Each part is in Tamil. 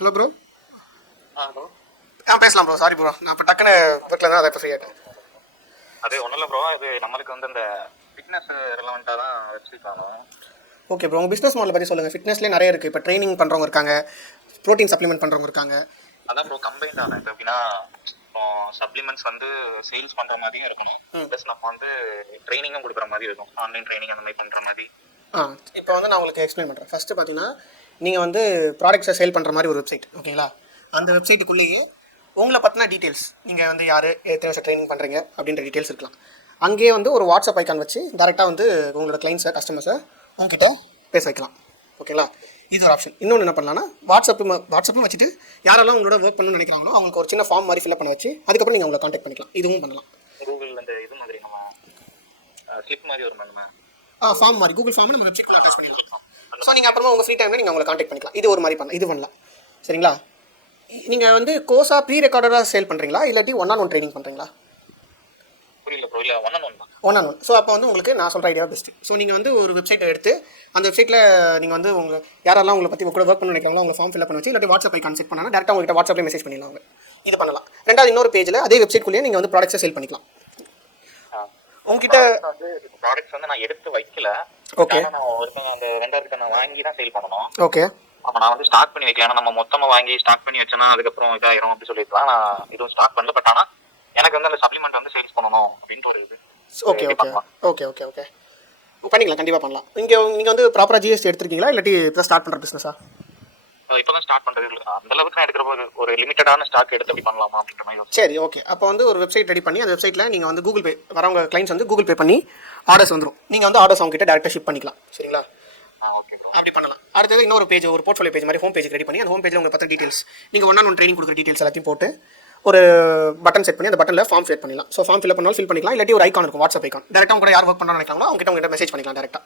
Hello bro. ஹலோ. பேசலாம் ப்ரோ. சாரி ப்ரோ, நான் இப்போ டக்குன்னு ஒர்க்கில் தான் அதை இப்போ ஃப்ரீ ஆகிட்டேன். அது ஒன்றும் இல்லை ப்ரோ, இது நம்மளுக்கு வந்து இந்த ஃபிட்னஸ் ரிலவெண்ட்டாக தான் வச்சுருக்காங்க. ஓகே ப்ரோ, உங்கள் பிஸ்னஸ் மாடல் பற்றி சொல்லுங்கள். ஃபிட்னஸ்லேயே நிறைய இருக்குது. இப்போ ட்ரைனிங் பண்ணுறவங்க இருக்காங்க, ப்ரோட்டீன் சப்ளிமெண்ட் பண்ணுறவங்க இருக்காங்க. அதான் ப்ரோ கம்பைண்ட் ஆனது. இப்போ எப்படின்னா, இப்போ சப்ளிமெண்ட்ஸ் வந்து சேல்ஸ் பண்ணுற மாதிரியும் இருக்கும், ப்ளஸ் நம்ம வந்து ட்ரைனிங்கும் கொடுக்குற மாதிரி இருக்கும், ஆன்லைன் ட்ரைனிங் அந்த மாதிரி பண்ணுற மாதிரி. இப்போ வந்து நான் உங்களுக்கு எக்ஸ்பிளைன் பண்ணுறேன். ஃபஸ்ட்டு பார்த்தீங்கன்னா, நீங்கள் வந்து ப்ராடக்ட்ஸை சேல் பண்ணுற மாதிரி ஒரு வெப்சைட், ஓகேங்களா? அந்த வெப்சைட்டுக்குள்ளேயே உங்களை பற்றின டீட்டெயில்ஸ், நீங்கள் வந்து யார், எத்தனை வருஷம் ட்ரைனிங் பண்ணுறீங்க அப்படின்ற டீட்டெயில்ஸ் இருக்கலாம். அங்கேயே வந்து ஒரு வாட்ஸ்அப் ஐக்கான் வச்சு டேரெக்டாக வந்து உங்களோட கிளைண்ட்ஸை, கஸ்டமர்ஸை உங்ககிட்ட பேச வைக்கலாம், ஓகேங்களா? இது ஒரு ஆப்ஷன். இன்னொன்று என்ன பண்ணலாம்னா, வாட்ஸ்அப்பும் வச்சுட்டு யாரெல்லாம் உங்களோட ஒர்க் பண்ணணும்னு நினைக்கிறாங்களோ அவங்களுக்கு ஒரு சின்ன ஃபார்ம் மாதிரி ஃபில்அப் பண்ண வச்சு அதுக்கப்புறம் நீங்கள் அவங்களை காண்டாக்ட் பண்ணிக்கலாம். இதுவும் பண்ணலாம். கூகுள் அந்த இது மாதிரி நம்ம ஸ்லிப் மாதிரி ஒரு நம்ம ஃபார்ம் மாதிரி கூகுள் ஃபார்ம் நம்ம வெப்சைட்டில் அட்டாச் பண்ணிடலாம். ஸோ நீங்கள் அப்புறமா உங்கள் ஃப்ரீ டைமில் நீங்கள் அவங்களை காண்டாக்ட் பண்ணிக்கலாம். இது ஒரு மாதிரி பண்ணலாம், இது பண்ணலாம். சரிங்களா? நீங்கள் வந்து கோர்ஸாக ப்ரீ ரெக்கார்டராக சேல் பண்ணுறீங்களா, இல்லாட்டி 1-on-1 ட்ரைனிங் பண்ணுறீங்களா? புரியல ப்ரோ. இல்லை 1-on-1 தான். 1-on-1. ஸோ அப்போ வந்து உங்களுக்கு நான் சொல்கிற ஐடியா பெஸ்ட்டு. ஸோ நீங்கள் வந்து ஒரு வெப்சைட்டை எடுத்து அந்த வெப்சைட்டில் நீங்கள் வந்து உங்கள் யாரெல்லாம் உங்களை பற்றி கூட ஒர்க் பண்ண நினைக்கிறாங்களோ அவங்க ஃபார்ம் ஃபில்அப் பண்ண வச்சு, இல்லாட்டி வாட்ஸ்அப் ஐக்கான் செட் பண்ணால் டேரெக்டாக உங்கள்கிட்ட வாட்ஸ்அப்பில் மெசேஜ் பண்ணிடலாம். இது பண்ணலாம். ரெண்டாவது, இன்னொரு பேஜில் அதே வெப்சைட்குள்ளேயே நீங்கள் வந்து ப்ராடக்ட்ஸை சேல் பண்ணிக்கலாம். உங்ககிட்ட வந்து ப்ராடக்ட்ஸ் வந்து நான் எடுத்து வைக்கல. ஓகே. நான் அந்த ரெண்டாவது நான் வாங்கி தான் சேல் பண்ணணும். ஓகே. அப்போ நான் வந்து ஸ்டார்ட் பண்ணி வைக்கல. நம்ம மொத்தமாக வாங்கி ஸ்டார்ட் பண்ணி வச்சோன்னா அதுக்கப்புறம் இதாயிரும் அப்படி சொல்லியிருக்கலாம். நான் இதுவும் ஸ்டார்ட் பண்ணல. பட் ஆனால் எனக்கு வந்து அந்த சப்ளிமெண்ட் வந்து சேல்ஸ் பண்ணணும் அப்படின்ட்டு ஒரு இது. Okay okay okay okay okay பண்ணிக்கலாம், கண்டிப்பாக பண்ணலாம். நீங்கள் வந்து ப்ராப்பராக ஜிஎஸ்டி எடுத்துருக்கீங்களா, இல்லாட்டி இப்போ ஸ்டார்ட் பண்ணுற பிஸ்னஸா? இப்போ தான் ஸ்டார்ட் பண்ணுறது. அந்த அளவுக்கு நான் எடுக்கிற ஒரு லிமிட்டடான ஸ்டாக் எடுத்து அப்படி பண்ணலாமா அப்படின்ற மாதிரி. சரி, ஓகே. அப்போ வந்து ஒரு வெப்சைட் ரெடி பண்ணி அந்த வெப்சைட்டில் நீங்கள் வந்து கூகுள் பே வரவங்க கிளைண்ட்ஸ் வந்து கூகுள் பே பண்ணி ஆர்டர்ஸ் வந்துடும். நீங்கள் வந்து ஆர்டர்ஸ் அவங்க கிட்ட டேரெக்டாக ஷிப் பண்ணிக்கலாம். சரிங்களா? Okay bro. அப்படி பண்ணலாம். அடுத்தது இன்னொரு பேஜ், ஒரு போர்ட்ஃபோலியோ பேஜ் மாதிரி ஹோம் பேஜ் ரெடி பண்ணி அந்த ஹோம் பேஜில் உங்கள் பற்றி டீட்டெயில்ஸ், நீங்கள் 1-on-1 ட்ரைனிங் கொடுக்குற டீட்டெயில்ஸ் எல்லாத்தையும் போட்டு ஒரு பட்டன் செட் பண்ணி அந்த பட்டனில் ஃபார்ம் ஃபில் பண்ணிடலாம். ஸோ ஃபார்ம் ஃபில் பண்ணாலும் ஃபில் பண்ணிக்கலாம், இல்லாட்டி ஒரு ஐக்கான் இருக்கும், வாட்ஸ்அப் ஐக்கான். டேரெக்டாக உங்க கூட யார் ஒர்க் பண்ணணும்னு நினைக்கிறாங்களோ அவங்க கிட்ட மெசேஜ் பண்ணிக்கலாம் டேரெக்டாக.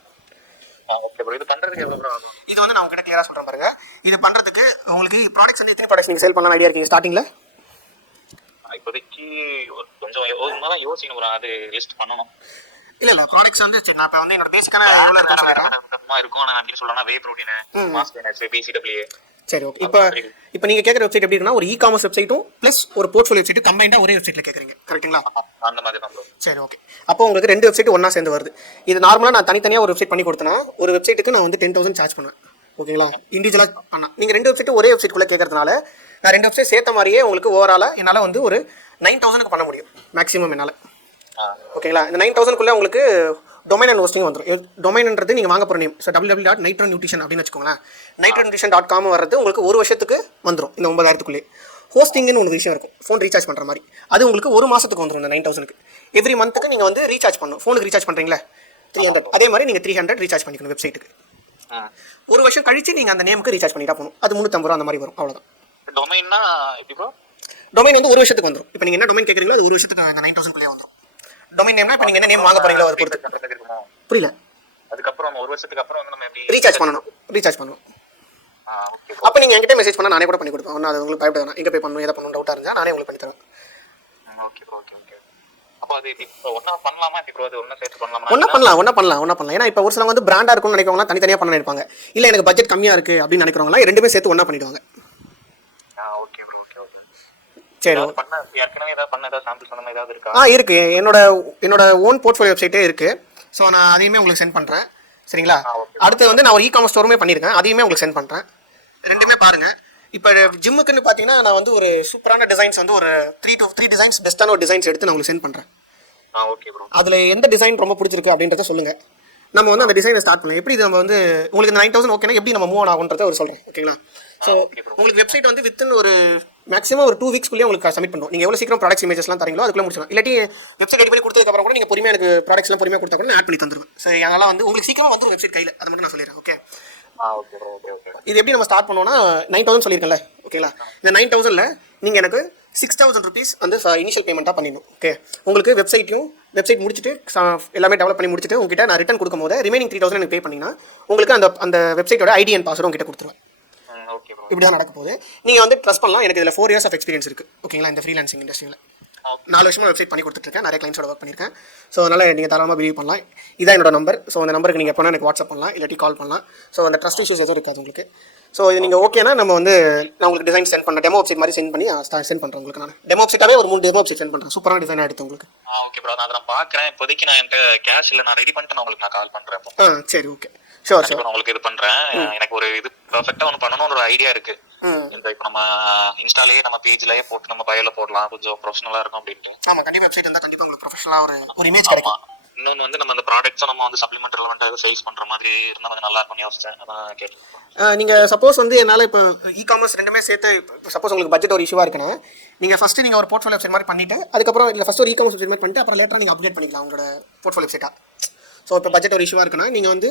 Okay bro. இது பண்ணுறதுக்கு எவ்வளோ ப்ரோ ஆகும்? இது வந்து நான் உங்ககிட்ட கிளியராக சொல்கிறேன் பாருங்க. இது பண்ணுறதுக்கு உங்களுக்கு ப்ராடக்ட்ஸ் வந்து எத்தனை ப்ராடக்ட்ஸ் நீங்கள் சேல் பண்ணலாம் ஐடியா இருக்கீங்க ஸ்டார்டிங்கில்? இப்போதைக்கு கொஞ்சம் தான் யோசிக்கணும் ப்ரோ. அது லிஸ்ட் பண்ணணும். இல்லை ப்ராடக்ட்ஸ் வந்து சரி, நான் இப்போ வந்து என்னோட பேசிக்கான இருக்கும் அப்படின்னு சொல்லலாம். Whey protein, mask, PCW. சரி, ஓகே. இப்போ நீங்கள் கேட்குற வெப்சைட் எப்படி இருக்குன்னா, ஒரு இ-காமர்ஸ் வெப்சைட்டும் ப்ளஸ் ஒரு போர்ட்ஃபோலியோ வெப்சைட் கம்பைண்டாக ஒரே வெப்சைட்டில் கேட்குறீங்க, கரெக்ட்டுங்களா? அந்த மாதிரி தான் ப்ரோ. சரி, ஓகே. அப்போ உங்களுக்கு 2 வெப்சைட் ஒன்றா சேர்ந்து வருது. இது நார்மலாக நான் தனித்தனியாக ஒரு வெப்சைட் பண்ணி கொடுத்தேன்னா ஒரு வெப்சைட்டுக்கு நான் வந்து 10,000 சார்ஜ் பண்ணுவேன், ஓகேங்களா? இண்டிவிஜுவலாக பண்ணேன். நீங்கள் 2 வெப்சைட் ஒரே வெப்சைட்குள்ளே கேட்கறதுனால நான் 2 வெப்சைட் சேர்த்த மாதிரியே உங்களுக்கு ஓவராலாக என்னால் வந்து ஒரு 9,000 பண்ண முடியும் மேக்ஸிமம் என்னால், ஓகேங்களா? இந்த 9,000க்குள்ளே உங்களுக்கு டொமைன் அண்ட் ஹோஸ்டிங் வந்துடும். டொமைன்ன்றது நீங்கள் வாங்க போகிற நேம். ஸோ www.nitronutrition அப்படின்னு வச்சுக்கோங்களேன். nitronutrition.com வர்றது உங்களுக்கு ஒரு வருஷத்துக்கு வந்துடும் இந்த 9,000க்குள்ளே. ஹோஸ்டிங்னு ஒரு விஷயம் இருக்கும், ஃபோன் ரீசார்ஜ் பண்ணுற மாதிரி. அது உங்களுக்கு ஒரு மாதத்துக்கு வந்துடும் இந்த 9,000க்கு. எவ்ரி மந்த்துக்கு நீங்கள் வந்து ரீசார்ஜ் பண்ணணும். ஃபோனுக்கு ரீசார்ஜ் பண்ணுறீங்களா 300, அதே மாதிரி நீங்கள் 300 ரீசார்ஜ் பண்ணிக்கணும் வெப்சைட்டுக்கு. ஒரு வருஷம் கழிச்சு நீங்கள் அந்த நேமுக்கு ரீசார்ஜ் பண்ணிட்டா போகணும். அது 350 ரூபா அந்த மாதிரி வரும், அவ்வளோதான். டொமைன்னா எப்படி ப்ரோ? டொமைன் வந்து ஒரு வருஷத்துக்கு வந்துடும். இப்போ நீங்கள் என்ன டொமைன் கேட்குறீங்களோ அது ஒரு வருஷத்துக்கு அந்த 9,000க்குள்ளே வந்துடும். டொமைன் நேம்னா இப்போ நீங்கள் என்ன நேம் வாங்க போகிறீங்களோ அதை பொறுத்து. புரியல. அதுக்கப்புறம் ஒரு வருஷத்துக்கு அப்புறம் வந்து நம்ம எப்படி ரீசார்ஜ் பண்ணணும். அப்போ நீங்கள் என்கிட்ட மெசேஜ் பண்ணால் நானே கூட பண்ணி கொடுப்பேன். ஒன்றும் அது உங்களுக்கு பயப்பட வேணாம். எங்கே போய் பண்ணணும், எதை பண்ணணும் டவுட்டாக இருந்தால் நானே உங்களுக்கு பண்ணி தருவேன். Okay bro. Okay okay. அப்போ அது இப்போ ஒன்றா பண்ணலாமா? இப்போ அது ஒன்றா சேர்த்து பண்ணலாமா? ஒன்றா பண்ணலாம். ஏன்னா இப்போ ஒரு சிலவங்க வந்து பிராண்டாக இருக்கும்னு நினைக்கிறவங்களாம் தனித்தனியாக பண்ண நினைப்பாங்க. இல்லை எனக்கு பட்ஜெட் கம்மியாக இருக்குது அப்படின்னு நினைக்கிறவங்களாம் ரெண்டுமே சேர்த்து ஒன்றா பண்ணிவிடுவாங்க. Okay bro. Okay okay. சரி. ஏற்கனவே ஏதாவது சாம்பிள்ஸ் அந்த மாதிரி ஏதாவது இருக்கா? இருக்குது. என்னோட ஓன் போர்ட்ஃபோலியோ வெப்சைட்டே இருக்குது. ஸோ நான் அதையுமே உங்களுக்கு சென்ட் பண்ணுறேன். சரிங்களா? அடுத்து வந்து நான் ஒரு இ-காமர்ஸ் ஸ்டோருமே பண்ணியிருக்கேன், அதையுமே உங்களுக்கு சென்ட் பண்ணுறேன். ரெண்டுமே பாருங்கள். இப்போ ஜிம்முக்குன்னு பார்த்தீங்கன்னா நான் வந்து ஒரு சூப்பரான டிசைன்ஸ் வந்து ஒரு 3 டிசைன்ஸ் பெஸ்ட்டான ஒரு டிசைன்ஸ் எடுத்து நான் உங்களுக்கு சென்ட் பண்ணுறேன். Okay bro. அதில் எந்த டிசைன் ரொம்ப பிடிச்சிருக்கு அப்படின்றத சொல்லுங்கள். நம்ம வந்து அந்த டிசைனை ஸ்டார்ட் பண்ணலாம். எப்படி நம்ம வந்து உங்களுக்கு இந்த 9,000 ஓகேனா எப்படி நம்ம மூவ் ஆன் ஆகுன்றதை ஒரு சொல்கிறேன், ஓகேங்களா? ஸோ உங்களுக்கு வெப்சைட் வந்து வித்தின் ஒரு மேக்ஸிமம் ஒரு 2 வீக்ஸ்க்குள்ளே உங்களுக்கு சப்மிட் பண்ணுவோம். நீங்கள் எவ்வளோ சீக்கிரம் ப்ராடக்ட்ஸ் இமேஜஸ்லாம் தரீங்களோ அதுக்குள்ளே முடிச்சிடலாம். இல்லாட்டி வெப்சைட் ரெடி பண்ணி கொடுத்ததுக்கப்புறம் கூட நீங்கள் பொறுமையாக எனக்கு ப்ராடக்ட்ஸ்லாம் பொறுமையாக கொடுத்தா கூட நான் ஆட் பண்ணி தந்துடுவேன். ஸோ அதனால் வந்து உங்களுக்கு சீக்கிரம் வந்துடும் வெப்சைட் கையில். அதை மட்டும் நான் சொல்லிடுறேன், ஓகே? இது எப்படி நம்ம ஸ்டார்ட் பண்ணோன்னா 9,000 சொல்லியிருக்கேன்ல, ஓகேங்களா? இந்த 9,000ல் நீங்கள் எனக்கு 6,000 rupees வந்து இனிஷியல் பேமெண்ட்டாக பண்ணிடணும், ஓகே? உங்களுக்கு வெப்சைட் முடிச்சுட்டு எல்லாமே டெவலப் பண்ணி முடிச்சுட்டு உங்ககிட்ட நான் ரிட்டன் கொடுக்கும் போது ரிமைனிங் 3,000 எனக்கு பே பண்ணிங்கன்னா உங்களுக்கு அந்த வெப்சைட்டோட ஐடி அண்ட் பாஸ்வேர்டு உங்ககிட்ட கொடுத்துருவேன். இப்படி தான் நடக்க போகுது. நீங்கள் வந்து ட்ரஸ்ட் பண்ணலாம். எனக்கு இதில் 4 years ஆஃப் எக்ஸ்பீரியன்ஸ் இருக்குது, ஓகேங்களா? இந்த ஃப்ரீலான்சிங் இண்டஸ்ட்ரியில் 4 வருஷமா வெப்சைட் பண்ணி கொடுத்துட்ருக்கேன், நிறைய கிளைண்ட்ஸோட ஒர்க் பண்ணியிருக்கேன். ஸோ அதனால் நீங்கள் தாராளமாக பிலீவ் பண்ணலாம். இதான் என்னோட நம்பர். ஸோ அந்த நம்பருக்கு நீங்கள் எப்போனா எனக்கு வாட்ஸ்அப் பண்ணலாம், இல்லாட்டி கால் பண்ணலாம். ஸோ அந்த ட்ரஸ்ட் இஷ்யூஸ் எதுவும் இருக்காது உங்களுக்கு. ஸோ இது நீங்கள் ஓகேனா நம்ம வந்து நான் உங்களுக்கு டிசைன் சென்ட் பண்ணுறேன், டெமோ வெப்சைட் மாதிரி சென்ட் பண்ணி சென்ட் பண்ணுறேன் உங்களுக்கு. நான் டெமோ வெப்சைட்டாகவே ஒரு 3 டெமோ வெப்சைட் சென்ட் பண்ணுறேன், சூப்பரான டிசைனாக எடுத்து உங்களுக்கு. ஓகே ப்ரோ, நான் அதை பார்க்குறேன். இப்போதைக்கு நான் என்கிட்ட கேஷ் இல்லை, நான் ரெடி பண்ணிட்டு நான் உங்களுக்கு கால் பண்ணுறேன். சரி, ஓகே, ஷோர் ஷோர். உங்களுக்கு இது பண்றேன். எனக்கு ஒரு இது பெர்ஃபெக்ட்டா ஒன்று பண்ணணும்னு ஒரு ஐடியா இருக்கு. இப்போ நம்ம இன்ஸ்டாலேயே நம்ம பேஜ்லயே போட்டு நம்ம பயோல போடலாம், கொஞ்சம் ப்ரொஃபஷனலா இருக்கும் அப்படின்ட்டு. ஆமா, கண்டிப்பா வெப்சைட் இருந்தா கண்டிப்பா உங்களுக்கு ப்ரொஃபஷனலா ஒரு இமேஜ் கிடைக்கும். இன்னொன்று வந்து நம்ம அந்த ப்ராடக்ட்ஸை நம்ம வந்து சப்ளிமெண்ட் ரெலவெண்ட்டாக சேல்ஸ் பண்ற மாதிரி இருந்தால் கொஞ்சம் நல்லா இருக்கும்னு யோசிச்சேன். அதான் கேட்டேன். நீங்க சப்போஸ் வந்து என்னால் இப்போ இ-காமர்ஸ் ரெண்டுமே சேர்த்து சப்போஸ் உங்களுக்கு பட்ஜெட் ஒரு இஷ்யூவாக இருக்குன்னா, நீங்கள் ஃபர்ஸ்ட் நீங்கள் ஒரு போர்ட்ஃபோலியோ வெப்சைட் மாதிரி பண்ணிட்டு அதுக்கப்புறம் இல்லை ஃபர்ஸ்ட் ஒரு இ-காமர்ஸ் வெப்சைட் மாதிரி பண்ணிட்டு அப்புறம் லேட்டராக நீங்கள் அப்டேட் பண்ணிக்கலாம் உங்களோட போர்ட்ஃபோலியோ வெப்சைட்டாக. ஸோ இப்போ பட்ஜெட் ஒரு இஷ்யூவாக இருக்குன்னா நீங்கள் வந்து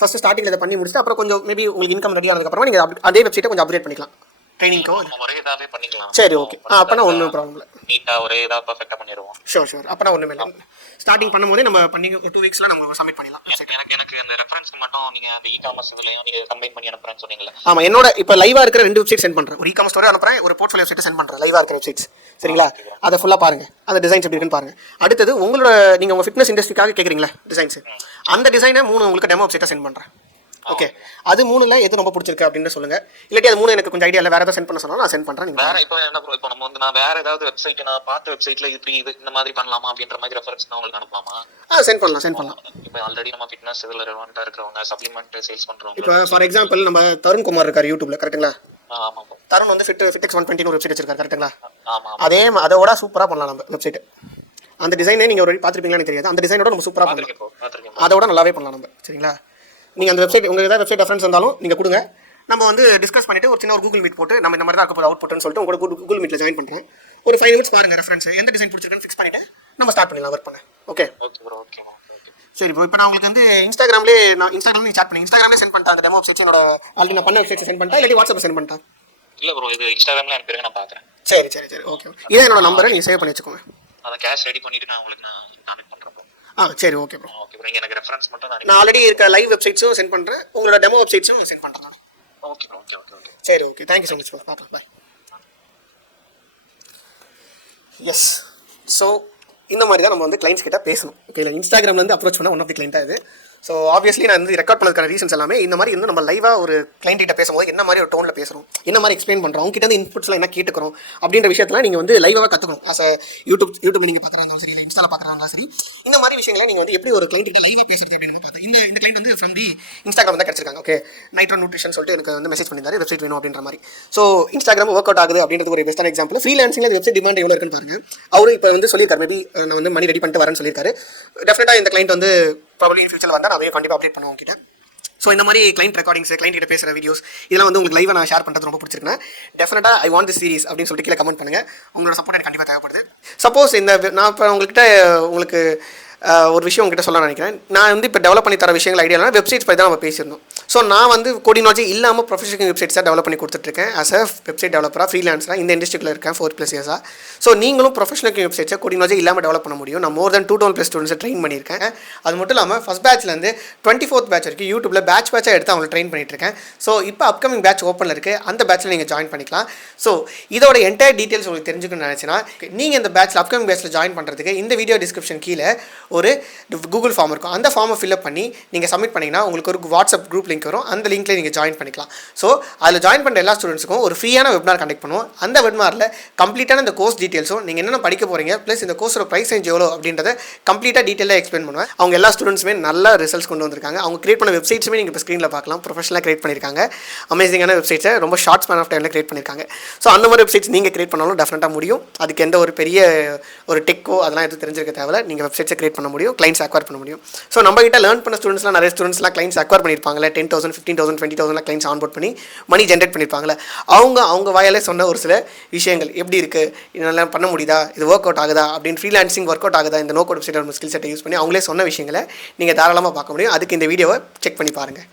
ஃபர்ஸ்ட் ஸ்டார்டிங்கில் இதை பண்ணி முடிச்சுட்டு அப்புறம் கொஞ்சம் மேபி உங்களுக்கு இன்கம் ரெடி ஆனதுக்கப்புறமா நீங்கள் அதே வெப்சைட்டை கொஞ்சம் அப்டேட் பண்ணிக்கலாம் ட்ரைனிங்கோ. ஒரே இதாகவே பண்ணிக்கலாம். சரி, ஓகே. அப்போனா ஒன்றும் ப்ராப்ளம் இல்லை, நீட்டாக ஒரே இதாக பர்ஃபெக்டாக பண்ணிடுவோம். ஷோர். அப்போனா ஒன்றுமே இல்லை. ஸ்டார்டிங் பண்ணும்போதே நம்ம பண்ணி 2 வீக்ஸில் நம்ம சப்மிட் பண்ணிடலாம். எனக்கு அந்த ரெஃபரன்ஸ்க்கு மட்டும் நீங்கள் அந்த இ-காமர்ஸ் இதுலையும் நீங்கள் கம்பைன் பண்ணி அனுப்புறேன்னு சொன்னீங்களா? ஆமாம், என்னோட இப்போ லைவாக இருக்கிற 2 வெப்சைட் சென்ட் பண்ணுறேன். ஒரு இ-காமர்ஸ் ஸ்டோரி அனுப்புறேன், ஒரு போர்ட்ஃபோலியோ வெப்சைட் சென்ட் பண்ணுறேன், லைவாக இருக்கிற வெப்சைட்ஸ். சரிங்களா? அதை ஃபுல்லாக பாருங்கள், அந்த டிசைன்ஸ் எப்படி இருக்குன்னு பாருங்கள். அடுத்தது உங்களோட நீங்கள் உங்கள் ஃபிட்னஸ் இண்டஸ்ட்ரிக்காக கேட்குறீங்களா டிசைன்ஸ், அந்த டிசைனை 3 உங்களுக்கு டெமோ வெப்சைட்டாக சென்ட் பண்ணுறேன். ஓகே, அது 3ல எது ரொம்ப பிடிச்சிருக்கு அப்படின்னு சொல்லுங்க. இல்லாட்டி அது 3 எனக்கு கொஞ்சம் ஐடியா இல்லை, வேற ஏதாவது சென்ட் பண்ண சொன்னாலும் நான் சென்ட் பண்ணுறேன். வேற இப்போ என்ன ப்ரோ, இப்போ நம்ம வந்து நான் வேற ஏதாவது வெப்சைட் நான் பார்த்த வெப்சைட்ல இது இந்த மாதிரி பண்ணலாமா அப்படின்ற மாதிரி ரெஃபரன்ஸ் நான் உங்களுக்கு அனுப்பலாமா? சென்ட் பண்ணலாம். இப்போ ஆல்ரெடி நம்ம ஃபிட்னஸ் இதில் ரெலவெண்ட்டாக இருக்கிறவங்க, சப்ளிமெண்ட் சேல்ஸ் பண்ணுறவங்க. இப்போ ஃபார் எக்ஸாம்பிள் நம்ம தருண் குமார் இருக்கார் யூடியூப்ல, கரெக்ட்டுங்களா? ஆமாம். தருண் வந்து ஃபிட்டெக்ஸ் 120 ஒரு வெப்சைட் வச்சிருக்காரு, கரெக்ட்டுங்களா? ஆமாம். அதோட சூப்பராக பண்ணலாம் நம்ம வெப்சைட். அந்த டிசைனே நீங்கள் ஒரு பார்த்துருப்பீங்களான்னு எனக்கு தெரியாது, அந்த டிசைனோட நம்ம சூப்பராக பண்ணலாம், அதோட நல்லாவே பண்ணலாம் நம்ம. சரிங்களா? நீங்கள் அந்த வெப்சைட் உங்களுக்கு ஏதாவது வெப்சைட் ரெஃபரன்ஸ் இருந்தாலும் நீங்கள் கொடுங்க, நம்ம வந்து டிஸ்கஸ் பண்ணிட்டு ஒரு சின்ன ஒரு கூகுள் மீட் போட்டு நம்ம இந்த மாதிரி தான் இருக்க போது அவுட்புட்னு சொல்லிட்டு உங்களோட கூகுள் மீட்டில் ஜாயின் பண்ணுறோம். ஒரு 5 நிமிட்ஸ் பாருங்க, ரெஃபரன்ஸ் எந்த டிசைன் பிடிச்சிருக்குன்னு ஃபிக்ஸ் பண்ணிட்டு நம்ம ஸ்டார்ட் பண்ணிடலாம் ஒர்க் பண்ண. Okay bro. சரி ப்ரோ, இப்போ நான் உங்களுக்கு வந்து இன்ஸ்டாகிராம்லேயே சாட் பண்ணி இன்ஸ்டாகிராம்லேயே சென்ட் பண்ணிட்டேன் அந்த டெமோ வெப்சைட்ஸ். என்னோட ஆல்ரெடி நான் பண்ண வெப்சைட் சென்ட் பண்ணிட்டேன், இல்லாட்டி வாட்ஸ்அப் சென்ட் பண்ணிட்டேன்? இல்லை ப்ரோ, இது இன்ஸ்டாகிராமில் அனுப்பிடுங்க, நான் பார்க்குறேன். சரி, ஓகே. இதே என்னோட நம்பரை நீங்கள் சேவ் பண்ணி வச்சுக்கோங்க. அதை கேஷ் ரெடி பண்ணிட்டு நான் உங்களுக்கு கான்டெக்ட் பண்ணுறேன் ப்ரோ. சரி, ஓகே ப்ரோ. நீங்கள் எனக்கு ரெஃபரன்ஸ் மட்டும் நான் ஆல்ரெடி இருக்க லைவ் வெப்சைட்ஸும் சென்ட் பண்ணுறேன், உங்களோட டெமோ வெப்சைட்ஸும் சென்ட் பண்ணுறேன். Okay bro. சரி, okay. Thank you so much bro. பார்க்கலாம், பாய். எஸ், ஸோ இந்த மாதிரி தான் நம்ம வந்து கிளைண்ட்ஸ் கிட்ட பேசணும். ஓகே, இல்லை இன்ஸ்டாகிராம்லேருந்து அப்ரோச் பண்ண ஒன் ஆஃப் தி கிளைண்ட்டாக இது. ஸோ ஆப்வியஸ்லி நான் வந்து ரெக்கார்ட் பண்ணதுக்கான ரீசன்ஸ் எல்லாமே இந்த மாதிரி வந்து நம்ம லைவாக ஒரு கிளைண்ட் கிட்ட பேசும்போது என்ன மாதிரி ஒரு டோனில் பேசுகிறோம், என்ன மாதிரி எக்ஸ்பிளைன் பண்ணுறோம், அவங்க கிட்ட வந்து இன்புட்ஸ்லாம் என்ன கேட்டுக்கிறோம் அப்படின்ற விஷயத்தில் நீங்கள் வந்து லைவாக கற்றுக்கணும். ஆஸ் யூடியூப் நீங்கள் பார்க்குறாங்க சரி, இல்லை இன்ஸ்டாவில் பார்க்குறாங்க சரி, இந்த மாதிரி விஷயங்களை நீங்கள் வந்து எப்படி ஒரு கிளைண்ட் கிட்ட லைவாக பேசுறது அப்படின்னு பார்த்தா இந்த கிளைண்ட் வந்து ஃப்ரம் தி இன்ஸ்டாகிராம் தான் கிடச்சிருக்காங்க. ஓகே, நைட்ரோ நியூட்ரிஷன் சொல்லிட்டு எனக்கு வந்து மெசேஜ் பண்ணியிருந்தாரு, வெப்சைட் வேணும் அப்படின்ற மாதிரி. ஸோ இன்ஸ்டாகிராம் ஒர்க் அவுட் ஆகுது அப்படின்றது ஒரு பெஸ்ட்டான எக்ஸாம்பிள். ஃப்ரீலான்சிங்கில் வெப்சைட் டிமாண்ட் எவ்வளோ இருக்குன்னு பாருங்க. அவரு இப்போ வந்து சொல்லியிருக்காரு, மேபி நான் வந்து மணி ரெடி பண்ணிட்டு வரேன்னு சொல்லியிருக்காரு. டெஃபினட்டாக இந்த கிளைண்ட் வந்து ப்ராபப்லி இன் ஃபியூச்சர் வந்தால் நான் அதை கண்டிப்பாக அப்டேட் பண்ணுவோம் கிட்ட. ஸோ இந்த மாதிரி கிளைண்ட் ரெக்கார்டிங்ஸ், கிளைண்ட் கிட்ட பேசுகிற வீடியோஸ் இதெல்லாம் வந்து உங்களுக்கு லைவாக நான் ஷேர் பண்ணுறது ரொம்ப பிடிச்சிருக்குன்னா டெஃபினட்டாக ஐ வாண்ட் திஸ் சீரிஸ் அப்படின்னு சொல்லிட்டு கீழே கமெண்ட் பண்ணுங்கள். உங்களோட சப்போர்ட் எனக்கு கண்டிப்பாக தேவைப்படுது. சப்போஸ் நான் இப்போ உங்களுக்கு ஒரு விஷயம் உங்ககிட்ட சொல்ல நினைக்கிறேன். நான் வந்து இப்போ டெவலப் பண்ணி தர விஷயங்கள் ஐடியாலாம் வெப்சைட்ஸ் பற்றி தான் நம்ம பேசியிருந்தோம். ஸோ நான் வந்து கோடினாலஜி இல்லாமல் ப்ரொஃபஷனல் வெப்சைட்ஸாக டெவலப் பண்ணி கொடுத்துட்ருக்கேன். ஆஸ் அ வெப்சைட் டெவலப்பராக ஃப்ரீலான்ஸராக இந்த இண்டஸ்ட்ரியில் இருக்கேன் 4+ இயர்ஸாக. ஸோ நீங்களும் ப்ரொஃபஷனல் வெப்சைட்ஸை கோடினாலஜி இல்லாமல் டெவலப் பண்ண முடியும். நான் மோர் தென் 2,000+ ஸ்டூடெண்ட்ஸை ட்ரெயின் பண்ணியிருக்கேன். அது மட்டும் இல்லாமல் ஃபஸ்ட் பேட்ச்லேருந்து 24th பேட்ச் வரைக்கும் யூடியூப்பில் பேட்சாக எடுத்து அவங்களை ட்ரெயின் பண்ணிட்டுருக்கேன். ஸோ இப்போ அப்கமிங் பேட்ச் ஓப்பனில் இருக்குது, அந்த பேட்சில் நீங்கள் ஜாயின் பண்ணிக்கலாம். ஸோ இதோட என்டையர் டீட்டெயில்ஸ் உங்களுக்கு தெரிஞ்சுக்கணும்னு நினச்சினா நீங்கள் இந்த பேட்சில் அப்கமிங் பேட்சில் ஜாயின் பண்ணுறதுக்கு இந்த வீடியோ டிஸ்கிரிப்ஷன் கீழே ஒரு கூகுள் ஃபார்ம் இருக்கும். அந்த ஃபார்மை ஃபில்அப் பண்ணி நீங்கள் சப்மிட் பண்ணிங்கன்னா உங்களுக்கு ஒரு வாட்ஸ்அப் குரூப் லிங்க் வரும். அந்த லிங்க்ல நீங்கள் ஜாயின் பண்ணிக்கலாம். ஸோ அதில் ஜாயின் பண்ணுற எல்லா ஸ்டூடெண்ட்ஸுக்கும் ஒரு ஃப்ரீயான வெபினார் கண்டக்ட் பண்ணுவோம். அந்த வெபினாரில் கம்ப்ளீட்டான இந்த கோர்ஸ் டீட்டெயில்ஸும் நீங்கள் என்னென்ன படிக்க போகிறீங்க ப்ளஸ் இந்த கோர்ஸோட ப்ரைஸ் ரேஞ்ச் எவ்வளோ அப்படின்றத கம்ப்ளீட்டாக டீட்டெயிலாக எக்ஸ்பிளைன் பண்ணுவேன். அவங்க எல்லா ஸ்டூடெண்ட்ஸுமே நல்ல ரிசல்ட்ஸ் கொண்டு வந்திருக்காங்க. அவங்க கிரியேட் பண்ண வெப்சைட்ஸுமே நீங்கள் இப்போ ஸ்க்ரீனில் பார்க்கலாம். ப்ரொஃபஷனலாக கிரியேட் பண்ணியிருக்காங்க. அமேசிங்கான வெப்சைட்ஸை ரொம்ப ஷார்ட் ஸ்பேன் ஆஃப் டைமில் கிரியேட் பண்ணியிருக்காங்க. ஸோ அந்த மாதிரி வெப்சைட்ஸ் நீங்கள் கிரியேட் பண்ணாலும் டெஃபினட்டாக முடியும். அதுக்கு எந்த ஒரு பெரிய ஒரு டெக்கோ அதெல்லாம் எதுவும் தெரிஞ்சிருக்க தேவை. நீங்கள் வெப்சைட்ஸை கிரியேட் பண்ண முடியும், கிளைண்ட்ஸ் அக்வயர் பண்ண முடியும். ஸோ நம்ம கிட்ட லேர்ன் பண்ண ஸ்டூடெண்ட்ஸ்லாம் நிறைய ஸ்டூடெண்ட்ஸ்லாம் கிளைண்ட்ஸ் அக்வயர் பண்ணியிருப்பாங்களே, 10,000 15,000 20,000 கிளைண்ட்ஸ் ஆன்போர்ட் பண்ணி மணி ஜென்ரேட் பண்ணியிருப்பாங்களே, அவங்க வாயாலே சொன்ன ஒரு சில விஷயங்கள் எப்படி இருக்குது, இதெல்லாம் பண்ண முடியுதா, இது ஒர்க் அவுட் ஆகுதா அப்படின்னு ஃப்ரீலான்சிங் ஒர்க் அவுட் ஆகுதா இந்த நோ கோட் வெப்சைட் ஸ்கில் செட்டை யூஸ் பண்ணி அவங்களே சொன்ன விஷயங்களை நீங்கள் தாராளமாக பார்க்க முடியும். அதுக்கு இந்த வீடியோவை செக் பண்ணி பாருங்கள்.